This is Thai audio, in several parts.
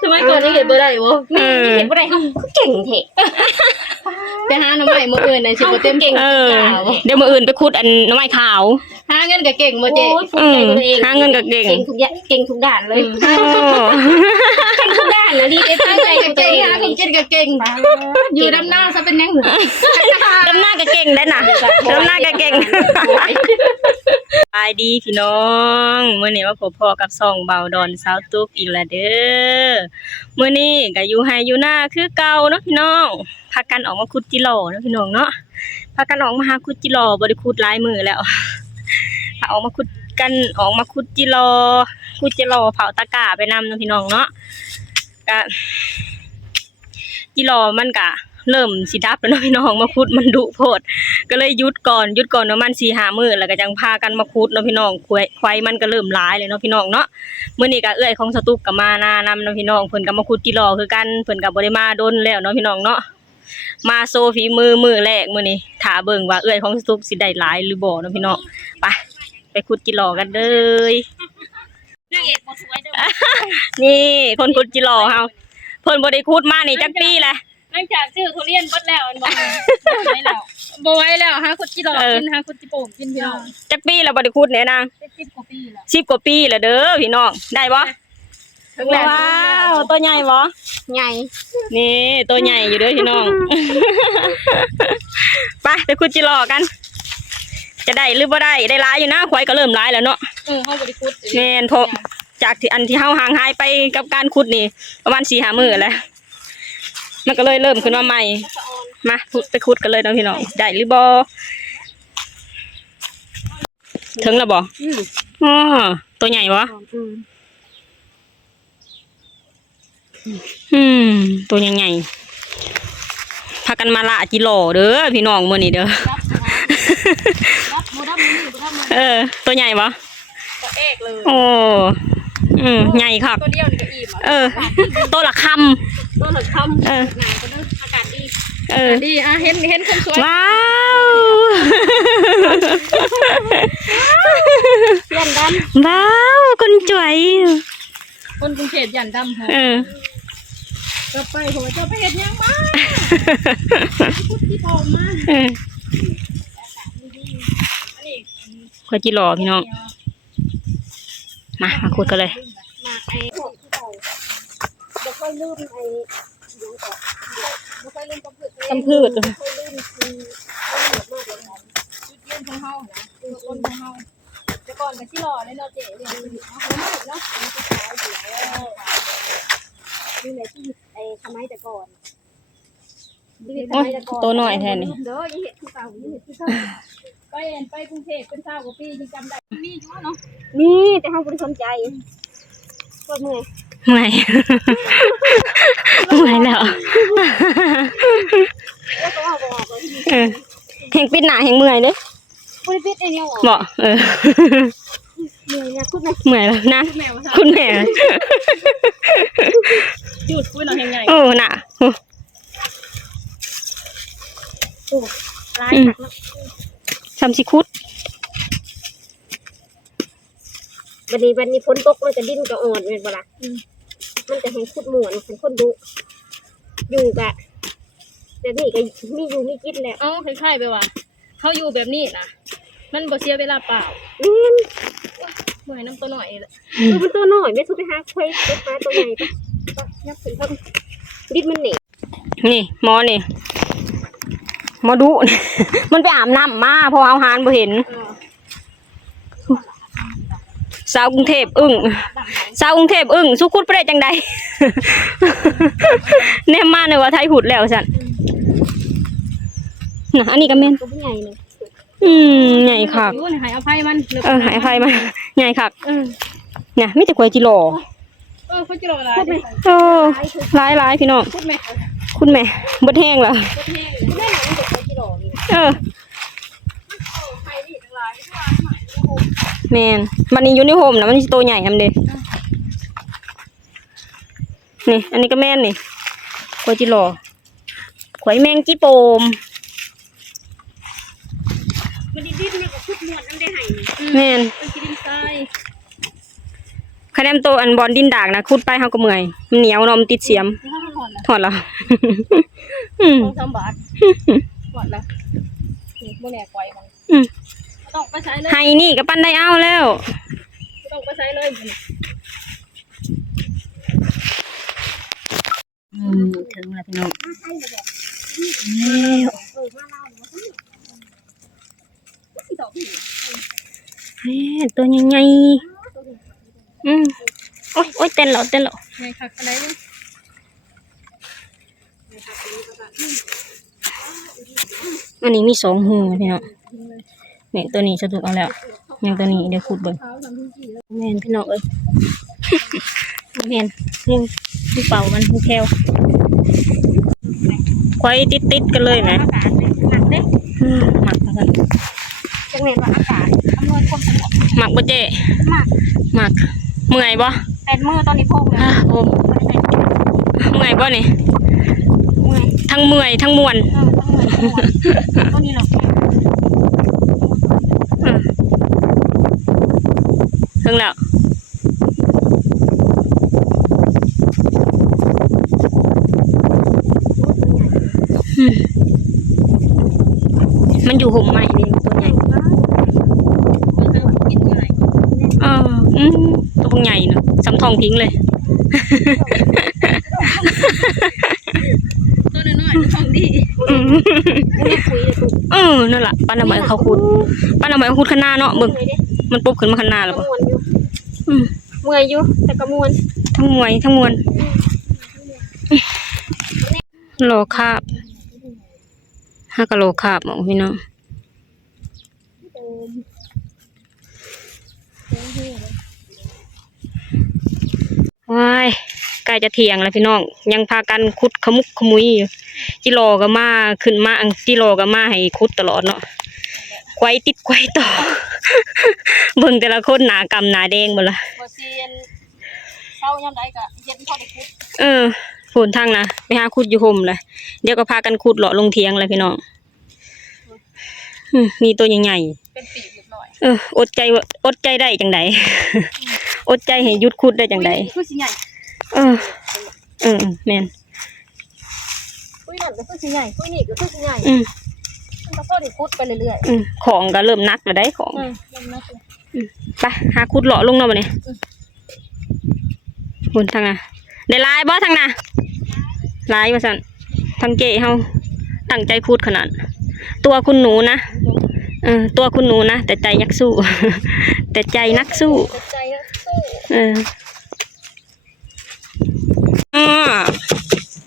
ทำไมก่อนยังเห็นบ่ได้บ่เห็นบ่ได้เขาเก่งเถอะไปหาหน่อไม้มื้ออื่นน่ะสิบ่เต็มเก่งเดี๋ยวมื้ออื่นไปขุดอันหน่อไม้ขาวหาเงินก็เก่งบ่เจ๊หาเงินก็เก่งทุกอย่างเก่งทุกด้านเลยเก่งทุกด้านนะดีเด้ตั้งใจก็เก่งหาคนกินก็เก่งอยู่ดำนาซะเป็นยังดำนาก็เก่งได้น่ะดำนาก็เก่งไปดีพี่น้องมื้อนี้มาพบพ่อกับช่องเบาดอนสาวตุ๊กอีกแล้วเด้อมื้อนี้ก็อยู่ไร่อยู่นาคือเก่าเนาะพี่น้องพากันออกมาขุดจิหล่อเนาะพี่น้องเนาะพากันออกมาหาขุดจิหล่อบ่ได้ขุดหลายมื้อแล้วพาออกมาขุดจิหล่อเผาตะกร้าไปนำเนาะพี่น้องเนาะก็จิหล่อมันก็เริ่มสิดับแล้วเนาะพี่น้องมาขุดมันดุโพดก็เลยหยุดก่อนประมาณ 4-5 มื้อแล้วก็จังพากันมาขุดเนาะพี่น้องควายมันก็เริ่มหลายเลยเนาะพี่น้องเนาะมื้อนี้ก็เอื้อยของสตุกก็มานานำเนาะพี่น้องเพิ่นก็มาขุดจิหล่อคือกันเพิ่นก็บ่ได้มาดนแล้วเนาะพี่น้องเนาะมาโซฝีมือแรกมื้อนี้ถ้าเบิ่งว่าเอื้อยของสตุกสิได้หลายหรือบ่เนาะพี่น้องไปขุดจิหล่อกันเลยนี่คนขุดจิหล่อเฮาเพิ่นบ่ได้ขุดมานี่จักปีแหละหลังจากซื้อทุเรียนเบิดแล้วบ่ไหวแล้วหาขุดจิหล่อกินหาขุดจิโป่งกินพี่น้องจักปีแล้วบ่ได้ขุดเนี่ยนาง10 กว่าปีแล้ว10 กว่าปีแล้วเด้อพี่น้องได้บ่ว้าวตัวใหญ่บ่ใหญ่นี่ตัวใหญ่อยู่เด้อพี่น้องไปขุดจิหล่อกันจะได้หรือบ่ได้หลายอยู่นะควายก็เริ่มหลายแล้วเนาะเฮาบ่ได้ขุดแม่นพอจากที่อันที่เฮาห่างหายไปกับการขุดนี่ประมาณ 4-5 มื้อแล้วมันก็เลยเริ่มขึ้นมาใหม่มาไปขุดกันเลยเนาะพี่น้องได้หรือบ่ถึงแล้วบ่อ๋อตัวใหญ่บ่ตัวใหญ่ๆพากันมาละจิหล่อเด้อพี่น้องมื้อนี้เด้อตัวใหญ่บ่ตัวเอกเลยโอ้ใหญ่ครับตัวเดียวนี่ก็อิ่มตัวละคำหนาก็เด้ออากาศดีดีเห็นคนสวยว้าวยันดำว้าวคนสวยคนกรุงเทพยันดำก็ไปหัวเจ้าไปเฮ็ดยังมาพุทธิพรมาควายจิหล่อพี่น้องมาขุดกันเลยบ่ค่อยลืมตำพืชจุดยืนของเฮานะคือคนของเฮาแต่ก่อนก็สิหล่อเลยเนาะเจ๊เรียนอยู่เนาะเนาะนี่แหละที่ทำไมแต่ก่อนตัวหน่อยแทนนี่เด้อยังเห็ดคือเก่ายังเห็ดคือเก่าไปกรุงเทพเป็น20 กว่าปียังจำได้มีอยู่เนาะมีแต่เฮาบ่ได้สนใจก็เมื่อยแล้วแห่งปิดหน้าแห่งเมื่อยเด้บ่ได้ปิดไอ้เนี่ยบ่เมื่อยนะคุณแม่เมื่อยแล้วนะคุณแม่หยุดคุยหน่อยแห่งใหญ่น่ะลายหักแล้ว30 คุดบัดนี้ฝนตกมันจะดิ้นก็อ่อนแม่นบ่ล่ะมันจะให้คุดหม่วนเป็นคนดุอยู่กะแต่นี่ก็มีอยู่มีกินแล้วคล้ายๆไปว่าเขาอยู่แบบนี้นะมันบ่เสียเวลาเปล่าเมื่อยน้ำตัวหน่อยแหละมันตัวน้อยไม่สู้ไปหาควายไปหาตัวใหญ่ปะยักษ์ถึงทำดิ้นมันหนีนี่หมอนี่หมอดุมันไปอาบน้ำมาพอเอาหานบ่เห็นสาวกรุงเทพสุขุดไปได้จังใดแน่มาเลยว่าไทยขุดแล้วฉันน่ะอันนี้ก็แม่นตัวใหญ่เลยใหญ่คักหายอภัยมันหายอภัยมันใหญ่คักเนี่ยมีแต่ควายจิหล่อควายจิหล่อหลายพี่น้องคุณแม่บดแห้งเหรอแมนมันนี่อยู่ในโฮมนะมันตัวใหญ่ทำเด้นี่อันนี้ก็แม่นนี่ควายจิหล่อควายแมงจีโปมมันดิ้นเนี่ยกับคุดหมวดน้ำได้หายแม่น คะแนนโตอันบอลดินด่างนะขุดไปเฮาก็เมื่อยมันเหนียวเนาะมันติดเสียมถอดแล้ว2-3 บาทหมดแล้วนี่บ่แน่ไกวมันต้องไปใช้เลย ไห้นี่ก็ปั้นได้เอาแล้วต้องไปใช้เลยถึงแล้วพี่น้องตัวใหญ่ๆโอ้ยเต้นแล้วในคักอะไรเนี่ยอันนี้มี2หูพี่น้องเนี่ยตัวนี้สะดุกเอาแล้วยังตัวนี้เดี๋ยวขุดเบิ่งแม่นพี่น้องเอ้ยแม่นยังที่เป่ามันที่แถวไว้ติดกันเลยไหม หนักเด้ หมักกัน จังแม่นว่าอากาศอำนวยความสะดวก หมักบ่เจ๊ มาก หมักเมื่อยบ่ แต่มือตอนนี้พงแล้ว โอ้เมื่อยบ่นี่ เมื่อย ทั้งเมื่อยทั้งมวน ตัวนี้หรอก ถึงแล้วมันอยู่ห่มใหม่นี่ตัวใหญ่ตัวใหญ่เนาะสำทองพิงเลยตัวน้อยๆของดีนั่นแหละป้าหน่อยเขาขุดขนาเนาะมึงมันปุ๊บขึ้นมาขนาแล้วป่ะเมื่อยอยู่แต่ก็มวน ทั้งมวยทั้งมวนโลคาบ5 กิโลคาบพี่น้องว้ายใกล้จะเที่ยงแล้วพี่น้องยังพากันขุดขมุกขมุยอยู่จิโลก็มาขึ้นมาจิโลก็มาให้ขุดตลอดเนาะไกวติดไกวต่อ เบิ่งแต่ละคนหนากำหนาแดงหมดละบ่เซียนเช้ายามใดก็เย็นพอได้ขุดฝนทางนะไปหาขุดอยู่ห่มเลยเดี๋ยวก็พากันขุดเลาะลงเทียงเลยพี่น้องมีตัวใหญ่ๆเป็นปีกเรียบร้อยอดใจได้จังได อดใจให้หยุดขุดได้จังไดคือสิใหญ่แม่นคุยนั่นก็คือสิใหญ่คุยนี่ก็คือสิใหญ่มันก็พอได้ขุดไปเรื่อยๆของก็เริ่มนักแล้วได้ของเริ่มนักแล้วไปหาขุดเลาะลงเนาะบัดนี้ฝนทางน่ะได้ลายบ่ทางน่ะลายว่าซั่นทางเก๋เฮาตั้งใจขุดขนาดตัวคุณหนูนะตัวคุณหนูนะแต่ใจยักสู้ แต่ใจนักสู้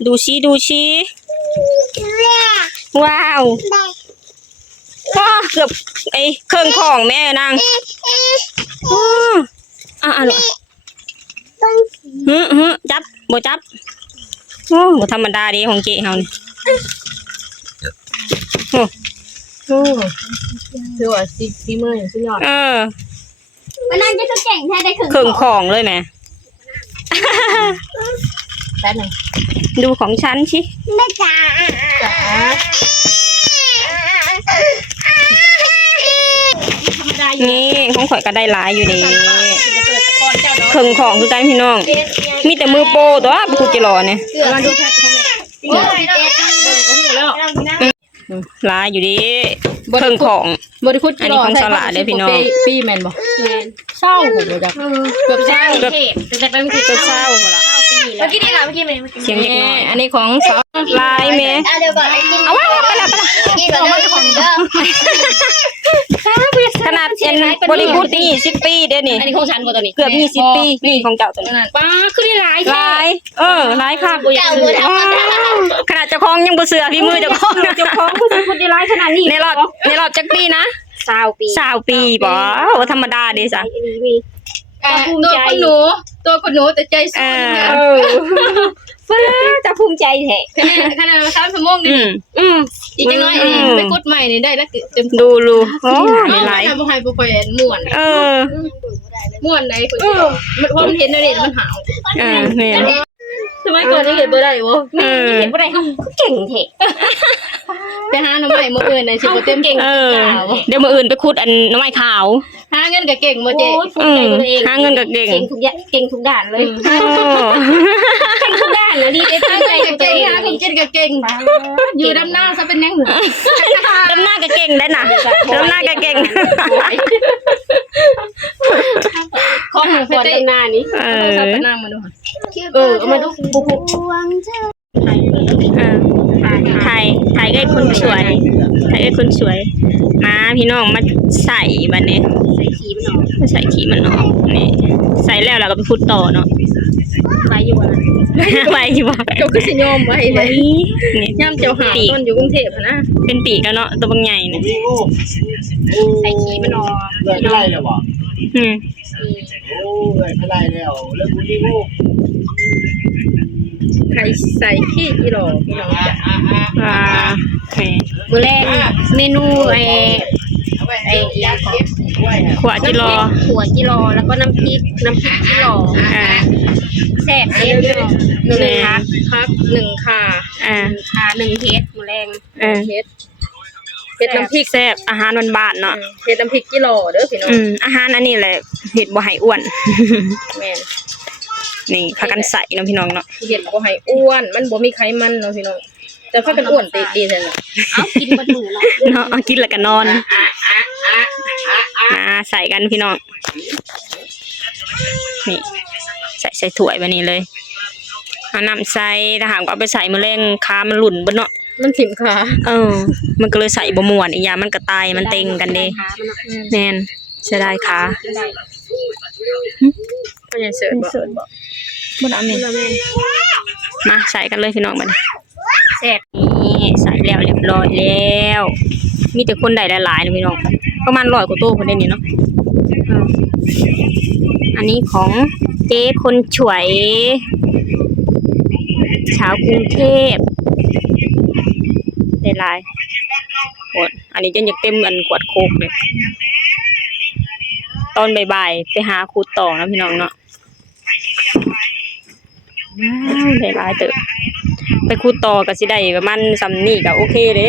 ดูชี้ว้าวก็เกือบเครื่องของแม่นางหรอจับบ่จับบ่ธรรมดาดีของเก๋เฮานี่คือว่าสีมือสุดยอดมันนั่นจะเก่งแท้ได้เครื่องของเลยแม่แป๊บนึงดูของฉันชิแม่จ๋านี่ของข่อยก็ได้หลายอยู่ดีเครื่องของคือกันพี่น้องมีแต่มือโปตัวบุกุจิรอเนี่ยมาดูแพทของแม่หลายอยู่ดีเครื่องของบริคุดอันนี้ของสลัดเลยพี่น้องปีแมนบ่เศร้าผมเลยจ้ะเกือบเศร้าแต่ไปไม่ถึงเกือบเศร้าหมดละเมื่อกี้นี่ค่ะเมื่อกี้เสียงเล็กน้อยอันนี้ของสาวลายเมย์เอาว่าไปละกินแล้วมันของเดิมขนาดบริคุดนี่10 ปีเด้นี่อันนี้ของฉันตัวนี้เกือบ20 ปีนี่ของเจ้าตัวนี้ป้าคือได้หลายหลายค่ะขนาดเจ้าของยังบ่เสือพี่มือเจ้าของพูดได้หลายขนาดนี้ในรอบจักปีนะ20 ปีบ่ธรรมดาเด้ซะตัวคนหนูแต่ใจสู้จะภูมิใจแท้ขนาด3 ชั่วโมงนี่อีกจังน้อยไปกดใหม่นี่ได้แล้วเต็มดูหลายบ่ให้บ่ค่อยม่วนม่วนไหนคนมันพอมันเห็นแล้วนี่มันหาวแม่นสมัยก่อนนี่เห็นบ่ได้บ่เห็นบ่ได้เฮาเก่งแท้ไปหาหน่อไม้มื้ออื่นน่ะสิบ่เต็มเก่งเดี๋ยวมื้ออื่นไปขุดอันหน่อไม้ขาว หาเงินก็เก่งบ่เจ๊ โอ้ยภูมิใจตัวเอง หาเงินก็เก่ง เก่งทุกอย่างเก่งทุกด้านเลย โอ้ เก่งทุกด้านนะดีได้ตั้งใจ ก็ ตัว เก่ง เอง หาคนกินก็เก่งอยู่ดำหน้าซะเป็นยังหนึ่ง ดำหน้าก็เก่งได้น่ะดำหน้าก็เก่ง ของหนึ่ง ก่อน เต้ ตำนานนี้ เอ ชอบ อ ไปนั่งมาดู เอามาดูปุ๊บ ไทยเอ้ยคนสวยไทยเอ้ยคนสวยมาพี่น้องมาใส่บัดนี้ ใส่ขีมันออก ใส่ขี้มันออกนี่ใส่แล้วเราก็ไปพูดต่อเนาะ ไปอยู่อ่ะ ไว้อยู่บ่ เจ้าคือสิยอมไว้เล ไว้ ย นี่ ย่ำเจ้าหาต้นอยู่กรุงเทพนะ เป็นปีกแล้วเนาะตัวบางใหญ่น่ะ ใส่ขีมันออก เลยไม่ไล่แล้วบ่ อืม โอ้เลยไม่ไล่แล้วเลิกบุญที่งู ใครใส่ขี้กิโลพี่น้องจ้ะ อ่าโอเค มื้อแรกเมนูไอ้ยาของ ขวาจิรอ ถั่วจิรอแล้วก็น้ำพริกจิรอ อ่า แซ่บเด้อ หนึ่ง แม่ พักหนึ่งค่ะ อ่า ค่ะ1เฮ็ดมื้อแรง อ่า เฮ็ดเฮ็ดน้ำพริก แซ่บอาหารบ้านๆเนาะ เฮ็ดน้ำพริกกิโลเด้อพี่น้อง อาหารอันนี้แหละเฮ็ดบ่ให้อ้วน แม่น นี่พากันใส่เนาะพี่น้องเนาะ เฮ็ดบ่ให้อ้วนมันบ่มีไขมันเนาะพี่น้องแต่พากันอ้วนติดดีแท้เนาะ เอากินเบัดมื้อเนาะ เนาะเอากินแล้วก็นอนมาใส่กันพี่น้องนี่ใส่ถ้วยแบบนี้เลยเอาน้ำใส่ถ้าหากเอาไปใส่มื้อแรงขามันหลุ่นเบิดเนาะ มันถิ่มขา มันก็เลยใส่บ่ม่วนอีกอย่างมันก็ตายมันเต็งกันเด้ ขามันเนาะ แม่นเสียดายขา กินได้ มันยังเสิร์ฟบ่ บ่ได้แม่นมาใส่กันเลยพี่น้องบัดนี้ แซ่บ นี่ใส่แล้วเรียบร้อยแล้ว มีแต่คนได้หลายๆนะพี่น้องประมาณ100กว่าโต๊ะคนได้นี่เนาะอันนี้ของเจ๊คนฉวยชาวกรุงเทพได้หลายโหดอันนี้จนอยากเต็มอันขวดโคกเลยตอนบ่ายๆไปหาครูต่อนะพี่น้องเนาะว้าวได้หลายเติบไปครูต่อก็สิได้ประมาณสำนี้ก็โอเคเด้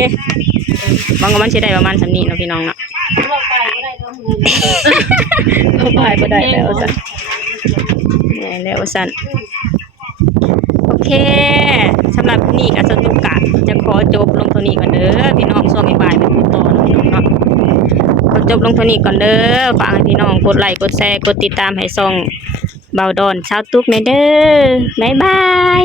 บางก็มันสิได้ประมาณสำนี้เนาะพี่น้องเนาะ ลงไปก็ได้ก็มือ เข้าไปบ่ได้แล้วจ้ะ ได้แล้วสั่นโอเคสำหรับนี่ก็สตุกะจะขอจบลงเท่านี้ก่อนเด้อพี่น้องช่วงบ่ายๆไปครูต่อเนาะพี่น้องเนาะขอจบลงเท่านี้ก่อนเด้อฝากให้พี่น้องกดไลค์กดแชร์กดติดตามให้ช่องเบาดอนชาวตุ๊กแม่เด้อบ๊ายบาย